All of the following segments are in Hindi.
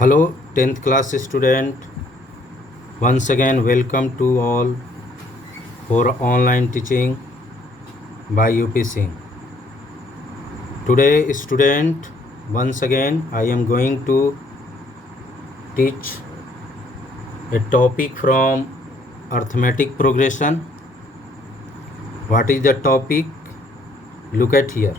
Hello, 10th class student. Once again, welcome to all for online teaching by UPC. Today, student, once again, I am going to teach a topic from arithmetic progression. What is the topic? Look at here.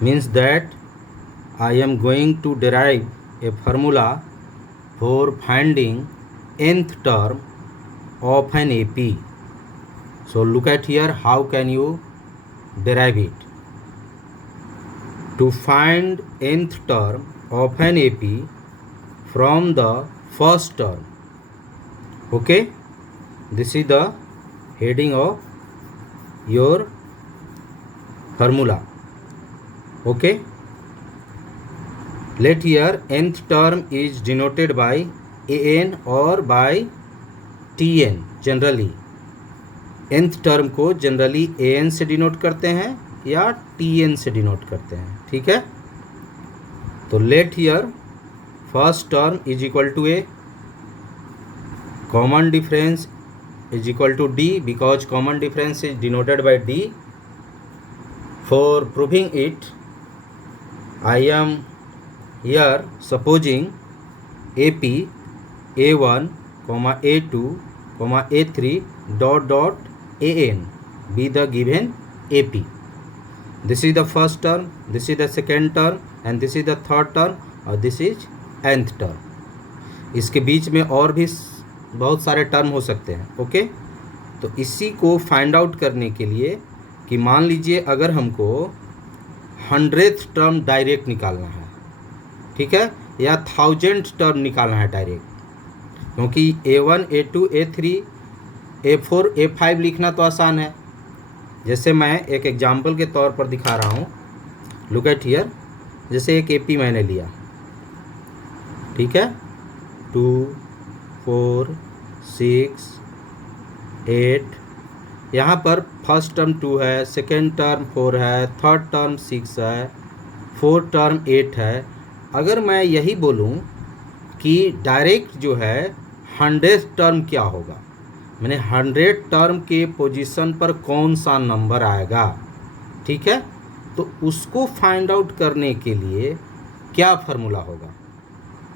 Means that I am going to derive a formula for finding nth term of an AP. So look at here, how can you derive it? To find nth term of an AP from the first term. Okay, this is the heading of your formula. Okay, let here nth term is denoted by an or by tn. Generally nth term को जनरली an से डिनोट करते हैं या tn से डिनोट करते हैं. ठीक है, तो let here first term is equal to a, common difference is equal to d because common difference is denoted by d. For proving it, I am here supposing AP A1, A2, A3 dot AN be the given AP. This is the first term, this is the second term and this is the third term और this is nth term. इसके बीच में और भी बहुत सारे टर्म हो सकते हैं. ओके, तो इसी को फाइंड आउट करने के लिए कि मान लीजिए अगर हमको 100th टर्म डायरेक्ट निकालना है, ठीक है, या 1000th टर्म निकालना है डायरेक्ट, क्योंकि A1, A2, A3, A4, A5 लिखना तो आसान है. जैसे मैं एक एग्जाम्पल के तौर पर दिखा रहा हूँ. लुक एट हियर, जैसे एक AP मैंने लिया, ठीक है, 2, 4, 6, 8. यहाँ पर फर्स्ट टर्म 2 है, सेकेंड टर्म 4 है, थर्ड टर्म 6 है, फोर्थ टर्म 8 है. अगर मैं यही बोलूँ कि डायरेक्ट जो है 100th टर्म क्या होगा, मैंने 100 टर्म के पोजीशन पर कौन सा नंबर आएगा, ठीक है, तो उसको फाइंड आउट करने के लिए क्या फार्मूला होगा,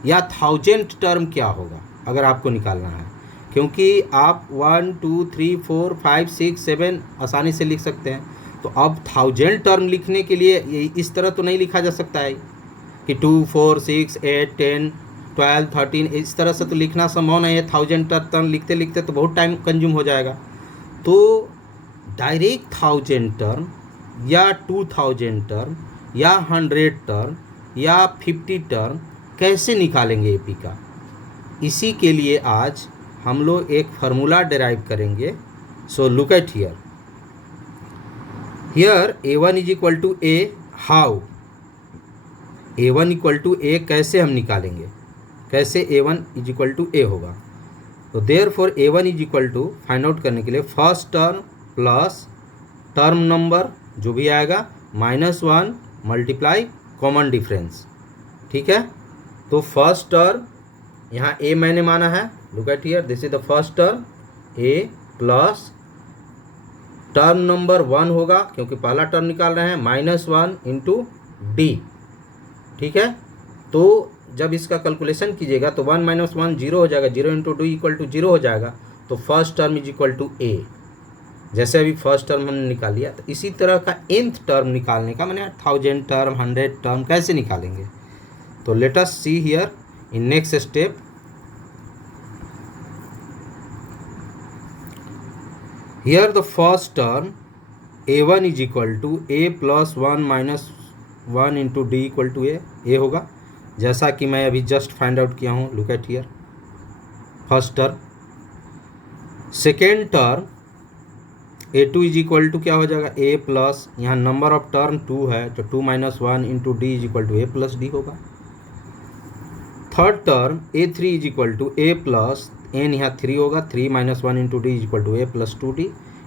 या 1000th टर्म क्या होगा अगर आपको निकालना है. क्योंकि आप 1, 2, 3, 4, 5, 6, 7 आसानी से लिख सकते हैं. तो अब 1000 टर्म लिखने के लिए इस तरह तो नहीं लिखा जा सकता है कि 2, 4, 6, 8, 10, 12, 13, इस तरह से तो लिखना संभव नहीं है. 1000 टर्म लिखते लिखते तो बहुत टाइम कंज्यूम हो जाएगा. तो डायरेक्ट 1000 टर्म या 2000 टर्म या 100 टर्म या 50 टर्म कैसे निकालेंगे एपी का, इसी के लिए आज हम लोग एक फार्मूला डिराइव करेंगे. So look at here, here A1 is equal to A. How A1 equal to A कैसे हम निकालेंगे, कैसे A1 is equal to A होगा. तो there for A1 is equal to find out करने के लिए first term plus term number जो भी आएगा -1 मल्टीप्लाई कॉमन डिफरेंस. ठीक है, तो फर्स्ट टर्म यहाँ A मैंने माना है. Look at here, this is the first term A plus term number 1 होगा क्योंकि पहला टर्म निकाल रहे हैं, -1 इंटू D. ठीक है, तो जब इसका कैलकुलेशन कीजिएगा तो 1 - 1 0 हो जाएगा, 0 इंटू D इक्वल टू 0 हो जाएगा. तो first term is equal to A. जैसे अभी फर्स्ट टर्म हमने निकाल लिया, तो इसी तरह का nth टर्म निकालने का मैंने 1000 टर्म 100 टर्म कैसे निकालेंगे. तो late us see here in next step. Here the first term A1 is equal to A plus 1 minus 1 into D equal to A होगा, जैसा कि मैं अभी जस्ट फाइंड आउट किया हूँ. Look at here, first term. Second term A2 is equal to क्या हो जाएगा, A प्लस, यहाँ नंबर ऑफ टर्म 2 है तो 2 - 1 into D is equal to A plus D होगा. Third term A3 is equal to A plus n, यहाँ 3 होगा, 3 - 1 into D is equal to A plus 2D.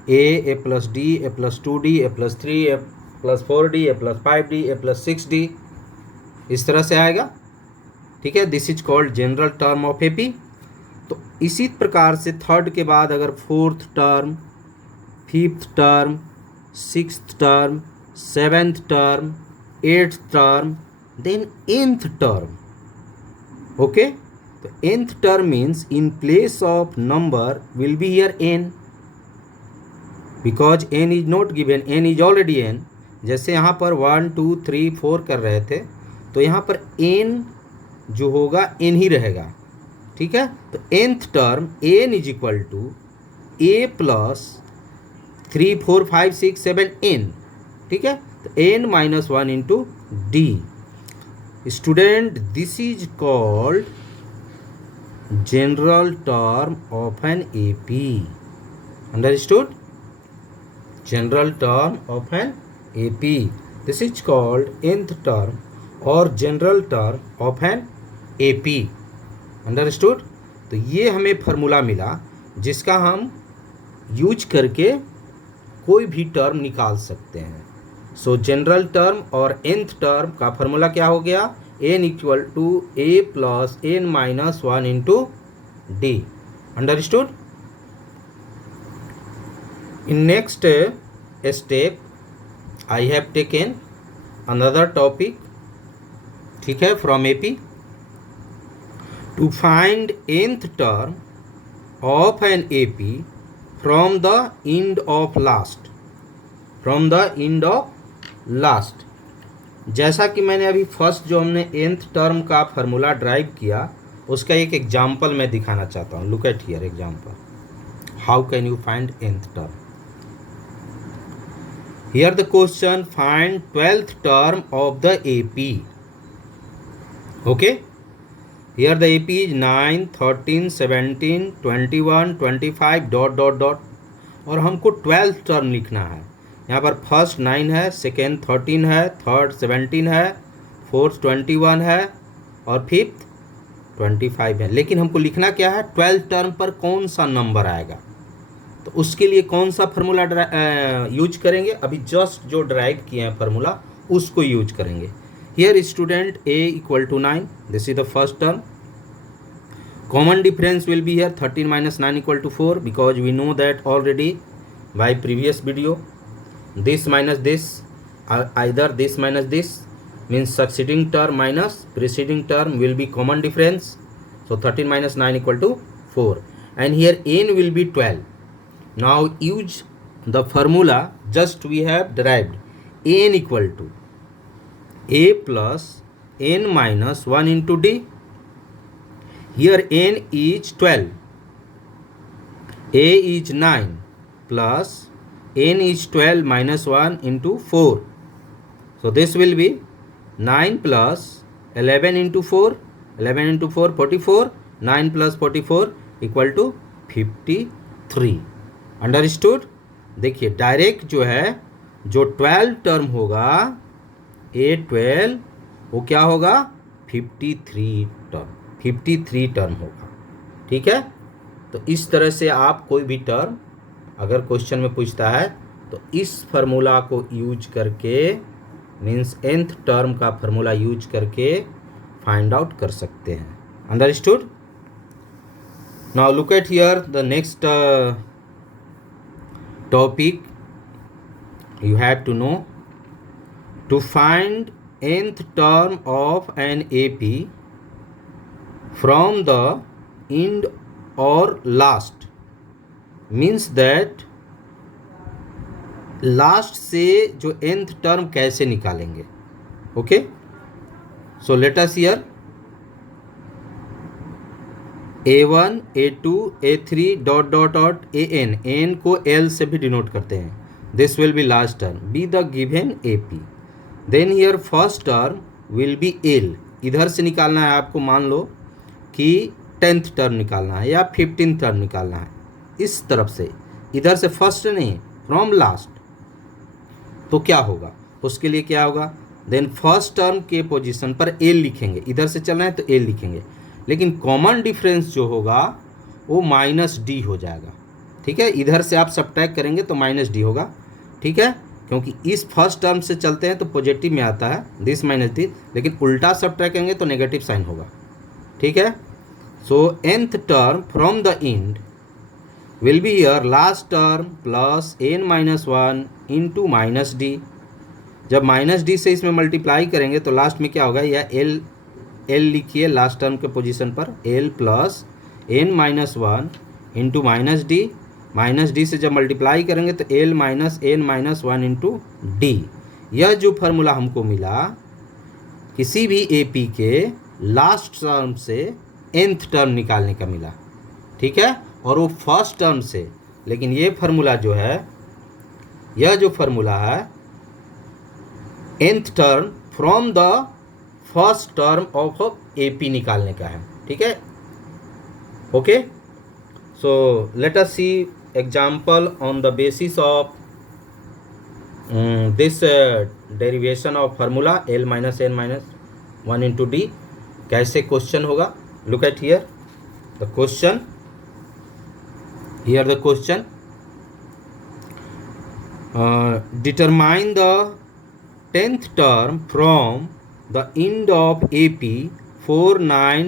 A plus D, A plus 2D, A plus 3, A plus 4D, A plus 5D, A plus 6D, इस तरह से आएगा. ठीक है, this is called general term of AP. तो इसी प्रकार से थर्ड के बाद अगर fourth term, fifth term, sixth term, seventh term, eighth term, then nth term. Okay, तो nth term means in place of number will be here n, because n is not given, n is already n। जैसे यहाँ पर 1 2 3 4 कर रहे थे, तो यहाँ पर n जो होगा n ही रहेगा। ठीक है, तो nth term n is equal to a plus 3 4 5 6 7 n। ठीक है, तो n minus 1 into d. Student, this is called general term of an AP. Understood? General term of an AP, this is called nth term और general term of an AP. Understood? तो ये हमें फार्मूला मिला जिसका हम यूज करके कोई भी टर्म निकाल सकते हैं। सो जनरल टर्म और nth टर्म का फार्मूला क्या हो गया? n equal to a plus n minus 1 into D. Understood? In next step I have taken another topic, ठीक है, from AP, to find nth term of an AP from the end of last, from the end of last. जैसा कि मैंने अभी फर्स्ट जो हमने nth टर्म का फार्मूला ड्राइव किया, उसका एक एग्जाम्पल मैं दिखाना चाहता हूँ। Look at here example, how can you find nth term. Here the question, find 12th term of the AP. Okay, here the AP is 9 13 17 21 25 dot dot dot, और हमको 12th टर्म लिखना है। यहाँ पर फर्स्ट 9 है, सेकेंड 13 है, थर्ड 17 है, फोर्थ 21 है और फिफ्थ 25 है। लेकिन हमको लिखना क्या है? 12th टर्म पर कौन सा नंबर आएगा। तो उसके लिए कौन सा फार्मूला यूज करेंगे? अभी जस्ट जो ड्राइव किए हैं फार्मूला उसको यूज करेंगे। Here student a equal to 9, this is the first term. Common difference will be here 13 minus 9 equal to 4, because we know that already by previous video. This minus this, either this minus this means succeeding term minus preceding term will be common difference. So 13 minus 9 equal to 4, and here n will be 12. Now use the formula just we have derived, n equal to a plus n minus 1 into d. Here n is 12, a is 9 plus n is 12 minus 1 into 4. So this will be 9 plus 11 into 4, 11 into 4 44, 9 plus 44 equal to 53. Understood? देखिए डायरेक्ट जो है, जो 12 टर्म होगा A12, वो क्या होगा? 53 टर्म, 53 टर्म होगा। ठीक है, तो इस तरह से आप कोई भी टर्म अगर क्वेश्चन में पूछता है तो इस फार्मूला को यूज करके, मीन्स nth टर्म का फार्मूला यूज करके फाइंड आउट कर सकते हैं। Understood? Now look at here the next topic you have to know to find nth term of an AP from the end or last, means that last से जो nth टर्म कैसे निकालेंगे. Okay, so let us here A1 A2 A3 dot dot dot AN, N को L से भी डिनोट करते हैं. This will be last term, be the given AP. Then here first term will be L. इधर से निकालना है आपको, मान लो कि 10th टर्म निकालना है या 15th टर्म निकालना है, इस तरफ से, इधर से फर्स्ट नहीं, फ्रॉम लास्ट. तो क्या होगा, उसके लिए क्या होगा, देन फर्स्ट टर्म के पोजीशन पर L लिखेंगे. इधर से चलना है तो L लिखेंगे, लेकिन कॉमन डिफरेंस जो होगा वो -D हो जाएगा. ठीक है, इधर से आप सब्ट्रैक्ट करेंगे तो -D होगा. ठीक है, क्योंकि इस फर्स्ट टर्म से चलते हैं तो पॉजिटिव में आता है दिस -D, लेकिन उल्टा सब्ट्रैक्ट करेंगे तो नेगेटिव साइन होगा. ठीक है। So nth term from the end will be here last term plus n minus one into minus D. जब माइनस डी से इसमें मल्टीप्लाई करेंगे तो लास्ट में क्या होगा, या एल लिखिए लास्ट टर्म के पोजीशन पर, L plus n minus one into minus D से जब मल्टीप्लाई करेंगे तो L minus n minus one into D. यह जो फार्मूला हमको मिला किसी भी एपी के लास्ट टर्म से nth टर्म निकालने का मिला, ठीक है, और वो फर्स्ट टर्म से। लेकिन ये फार्मूला जो है, यह जो फार्मूला है nth term from the first term of AP निकालने का है, ठीक है। Okay, so let us see example on the basis of this derivation of formula L minus N minus one into D. कैसे क्वेश्चन होगा, look at here the question, here the question, determine the 10th term from the end of AP 4 9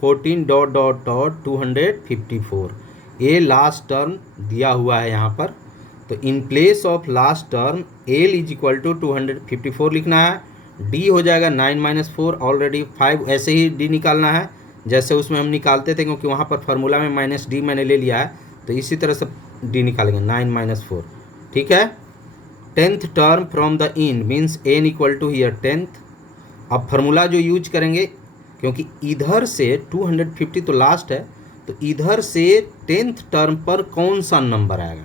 14 dot dot dot 254। ये लास्ट टर्म दिया हुआ है यहाँ पर, तो in place of last term L is equal to 254 लिखना है, डी हो जाएगा 9 माइनस 4 ऑलरेडी 5, ऐसे ही डी निकालना है जैसे उसमें हम निकालते थे, क्योंकि वहाँ पर फार्मूला में माइनस डी मैंने ले लिया है, तो इसी तरह से डी निकालेंगे 9 माइनस 4, ठीक है। 10th term from the end means n equal to here 10th। अब फार्मूला जो यूज करेंगे, क्योंकि इधर से 250 तो लास्ट है, तो इधर से 10th टर्म पर कौन सा नंबर आएगा,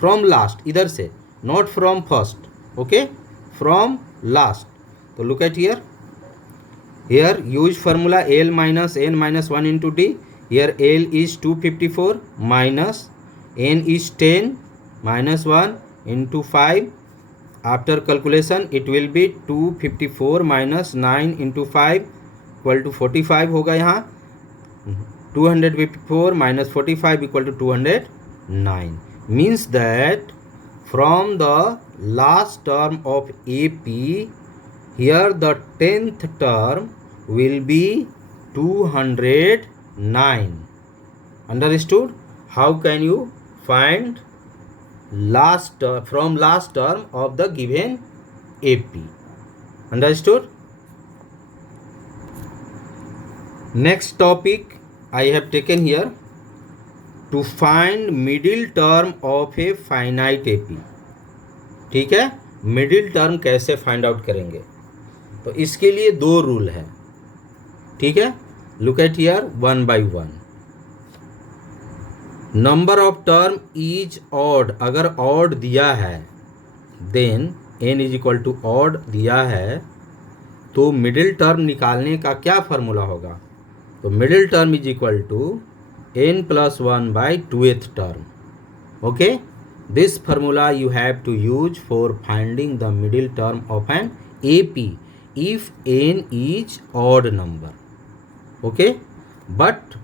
फ्रॉम लास्ट, इधर से, not from first, okay, from last. तो look at here, here use formula L minus N minus one into D. Here l is 254 minus n is 10 minus one into 5। After calculation it will be 254 minus 9 into 5 equal to 45 होगा। यहाँ 254 minus 45 equal to 209 means that from the last term of AP here the 10th term will be 209. Understood? How can you find from last term of the given AP? Understood? Next topic I have taken here, to find middle term of a finite AP. ठीक है, मिडिल टर्म कैसे फाइंड आउट करेंगे, तो इसके लिए दो रूल है, ठीक है। Look at here one by one. Number of term is odd, अगर ऑड दिया है then n is equal to odd दिया है, तो मिडिल टर्म निकालने का क्या फार्मूला होगा, तो middle term is equal to n plus one by 2th term, okay. This formula you have to use for finding the middle term of an AP if n is odd number, okay. But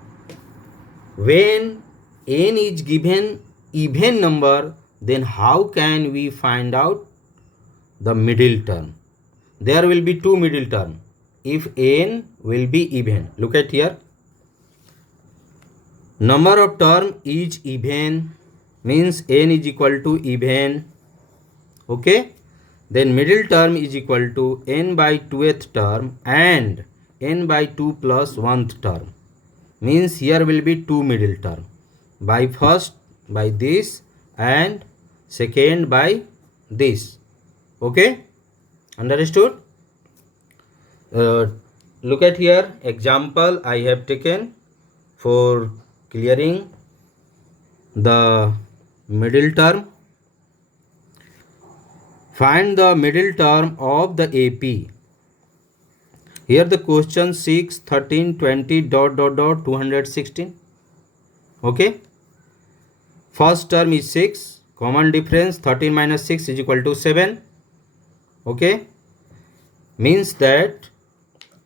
when n is given even number, then how can we find out the middle term? There will be two middle term if n will be even. Look at here, number of term is even means n is equal to even, okay. Then middle term is equal to n by 2th term and n by 2 plus 1th term, means here will be two middle term, by first by this and second by this, okay. Understood? Look at here example I have taken for clearing the middle term. Find the middle term of the AP. Here the question 6 13 20 dot dot dot 216, okay. First term is 6, common difference 13 minus 6 is equal to 7, okay. Means that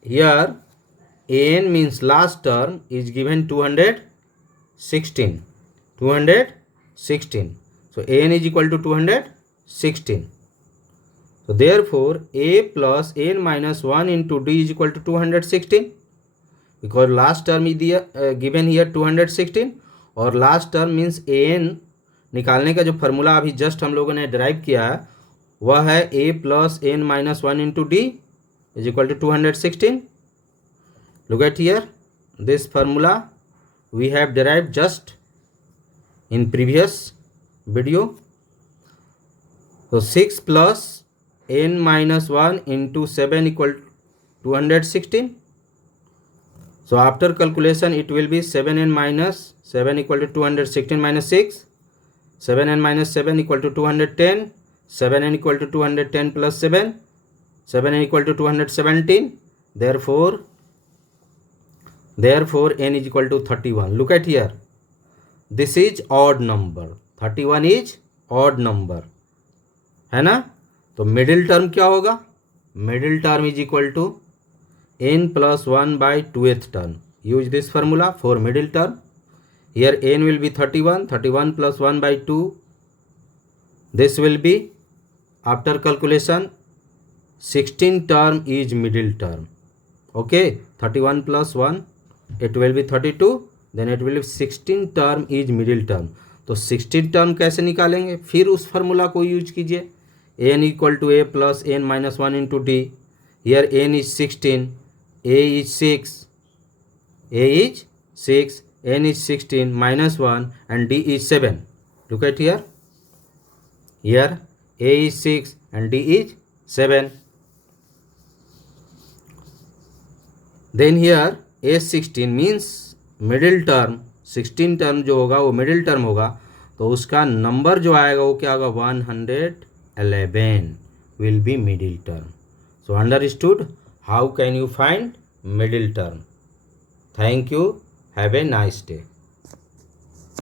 here n means last term is given 216, so n is equal to 216. So therefore a plus n minus 1 into d is equal to 216, because last term is given here 216 और last term means A N निकालने का जो फार्मूला अभी जस्ट हम लोगों ने डिराइव किया है वह है a plus N minus one into d is equal to 216. Look at here, this formula we have derived just in previous video. So 6 plus n minus 1 into 7 equal to 216. So after calculation it will be 7n minus 7 equal to 216 minus 6. 7n minus 7 equal to 210. 7n equal to 210 plus 7. 7n equal to 217. Therefore n is equal to 31. Look at here, this is odd number, 31 is odd number है ना. तो मिडिल टर्म क्या होगा, middle term is equal to n plus 1 by 2th term. Use this formula for middle term. Here n will be 31, 31 plus 1 by 2. This will be after calculation 16 term is middle term. Okay, 31 plus 1 it will be 32, then it will be 16 term is middle term. तो 16 टर्म कैसे निकालेंगे, फिर उस फार्मूला को यूज कीजिए. n equal to A plus N minus one into D. Here n is 16, a is 6, a is 6, n is 16 minus 1 and d is 7. Look at here, here a is 6 and d is 7. Then here a16 means middle term, 16 term जो होगा वो मिडिल टर्म होगा, तो उसका नंबर जो आएगा वो क्या होगा, 111 will be middle term. So understood how can you find middle term. Thank you, have a nice day.